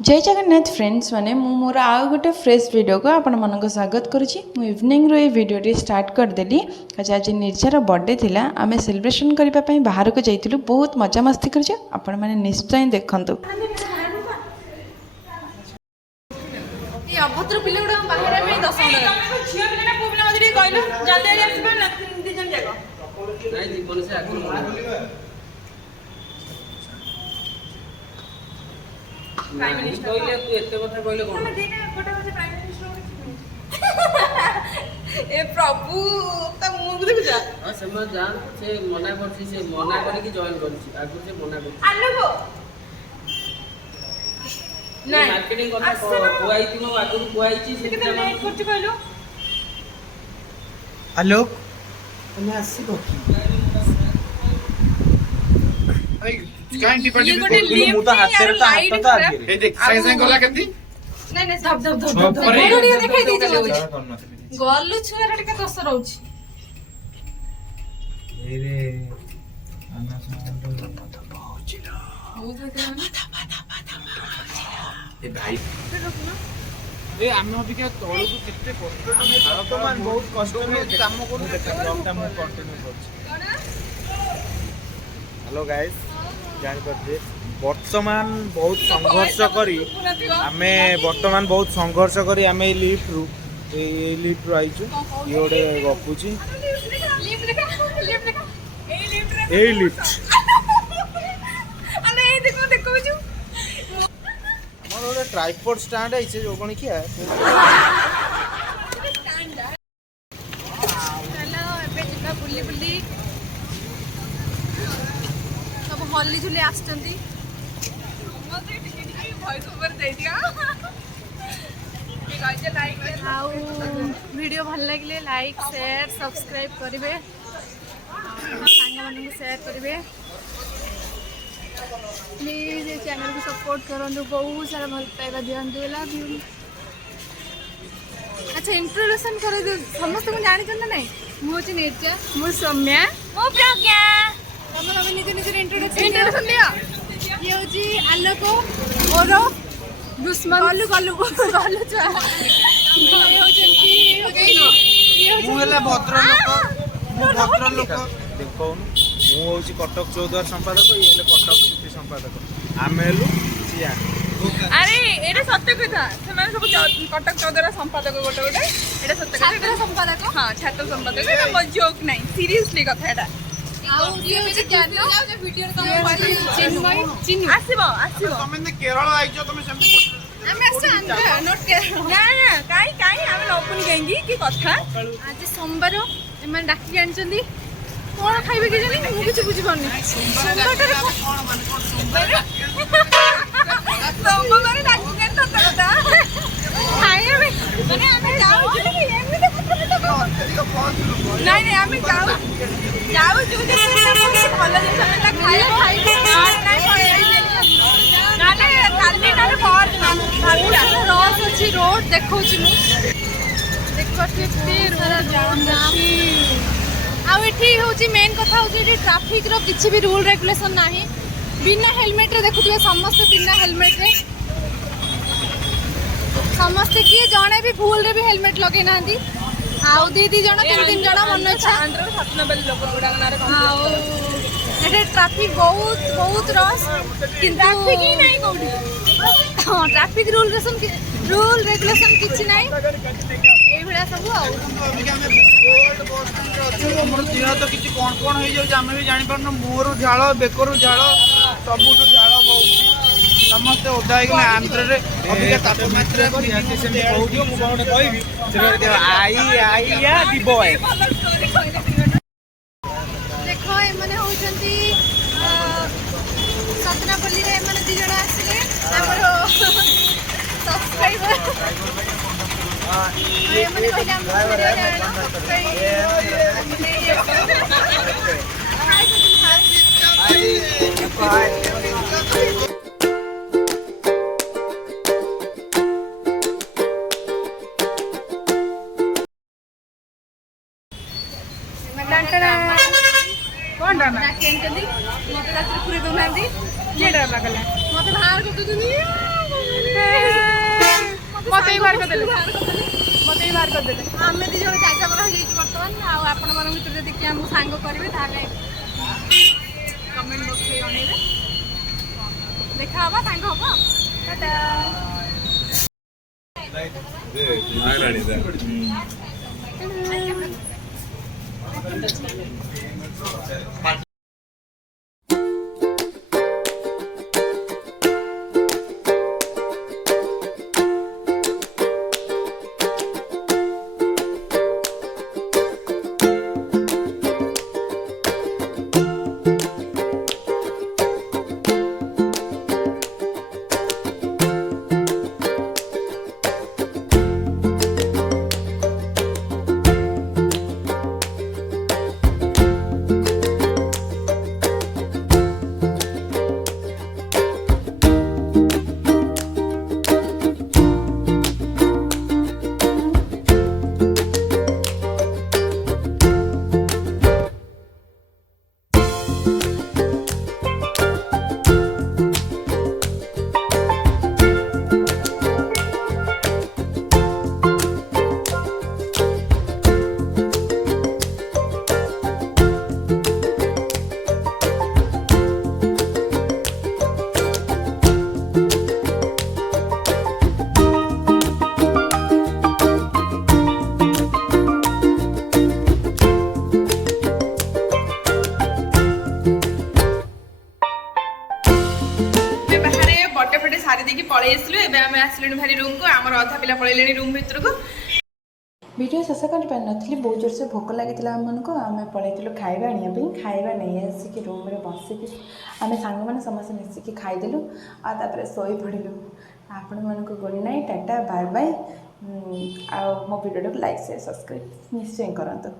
जय जगन्नाथ फ्रेंड्स माने मु मोर आउ गोटे फ्रेश वीडियो को आपण मन स्वागत करुच्ची। मु इवनिंग रो ये वीडियो स्टार्ट करदेली। आज निर्जार बर्थडे थिला आमे सेलिब्रेशन करबा पई बाहर को जाइतिलु। बहुत मजा मस्ती करछ। आपण माने निश्चय देखंतु। ये अभद्र पिले गुडा बाहर में 10 मिनिट छिया पिले ना पुबिला मधुरी कहलो जल्दी जल्दी आसीबा ना तीन जन जाको नाही जीवन से आगु प्राइम मिनिस्टर कहले तू एते कथा कहले कोन हम देखा फोटो में प्राइम मिनिस्टर ए प्रभु त मुंह देख जा हां समय जान से मना करछि से मना करी कि जॉइन करछि आगु से मना करछि आलो गो नहीं मार्केटिंग करता कोआई तिनो आगु कोआई छी से केते लेट करछि कहलो आलोक तमे आसीबो अरे काइन डिपेंड मु तो हाथ रे हाथ तो आगे ए देख साइ साइ गला केती नहीं नहीं धप धप धप धप गोड़ी देखाई दी जे गल्लु छुआरा टिके दोस रहउछि ए रे आना साउंड पता पहुंचिलो ए भाई ए आमे अभी के तळु को केते कष्ट वर्तमान बहुत कष्ट में काम करू देखता मु कंटिन्यू करछि हेलो गाइस जानि परते वर्तमान बहुत संघर्ष करी आमे वर्तमान बहुत संघर्ष करी आमे लिफ्ट रु लिफ्ट आइछु ये ओडे गपुची ए लिफ्ट अरे ए देखो देखो छु मोर ओडे ट्राइपॉड स्टैंड आइছে जो कोन किया स्टैंड चलो एबे जिबा बुल्ली बुल्ली सब हल्ली झुली आछंती मते टिके वॉइस ओवर दे दिया वीडियो भल लगे लाइक शेयर सब्सक्राइब करेंगे सांग मान शेयर करेंगे प्लीज ये चैनल को सपोर्ट करूँ बहुत सारा भल पाइबा दिखाँ लव यू अच्छा इंट्रोडक्शन कर समस्त को जानी ना नहीं मुझे निर्जा मु सौम्या मो प्रज्ञा तुम तुम निज निज इंट्रोडक्शन दिया ये हूँ आलोक और दुश्मन गलु गलु गलु छुआ भद्र लोक देखो मु होची कटक चौद्वार संपादक ये हेले कटक सिटी संपादक आमे हेलु चिया अरे एटा सत्य कथा से माने सब कटक चौद्वार संपादक गोटे गोटे एटा सत्य कथा छात्र संपादक हां छात्र संपादक एटा मो जोक नहीं सीरियसली कथा एटा आउ ये में ज्ञान जो वीडियो चिन्मय चिन्ह आसीबो आसीबो तमे केरल आइजो तमे सेम हम आंध्र नॉट केरल ना ना काई काई हम लोपन गेंगी की कथा आज सोमवार एमन डाकी जानचंदी कोन खाइबे के जानी मु किछ बुझी पानी सोमवार कोन माने कोन सोमवार सोमवार डाकी केन तो कथा खाइबे माने हम जाऊ कि एमने तो नहीं नहीं हम जाऊ जो भल जिन खाए खाइबे नहीं काली रस अच्छी रोड देखो देखिए मेन कथा हूँ ट्राफिक रो किसी भी रूल रेगुलेशन ना बिना हेलमेट रे देखुए समस्त बिना हेलमेट रे समस्ते किए जड़े भी भूल रे भी हेलमेट लगे ना आउ दी जन तीन जन मन अच्छा ट्राफिक बहुत बहुत रस ट्राफिक ही नहीं कोठी हां ट्रैफिक रूल रेगुलेशन किछि नाही ए भला सब आ हमर दिना तो किछि कोन होई जाउ हमें भी जानि परन मोर झाळ बेकरू झाळ सबुटु झाळ बहुत समस्त ओदा गले आंध्र रे अबिका तापमात्रा निहाती से कहू मु कोन कहबी से आई या दिबो आइ देखो ए माने होचंती सतनापल्ली रे माने दी जणा आसिले हमरो सब्सक्राइबर ये माने कहले हम वीडियो जानो कौन ड्रामा मत रात पूरे दौना किए ड्रामा कला मत बाहर कर मते बाहर कर देले मते बाहर कर देले आमे दी जण जागा पर हो जाई वर्तमान आ आपण मन भीतर जदी कि हम सांग करबे ताले कमेंट बॉक्स रे अनेरे देखा हवा सांग हवा टाटा नागराणी दा सारी देखिए पलि आसलु एवं आसलु भारी रूम को आम अधा पिला पलैले रूम भीतर को वीडियो शेष कर पारि बहुत जोर से भोक लगी आमको आम पलैलु खाଇବା आने खाଇବା नहीं आसिक रूम में बसिक आम सांग मैंने समस्त मिसिकी खाईदेलु आपर शोई पड़ू आपण मानक good night tata bye bye आ मो वीडियो को लाइक शेयर सब्सक्राइब निश्चय करंतु।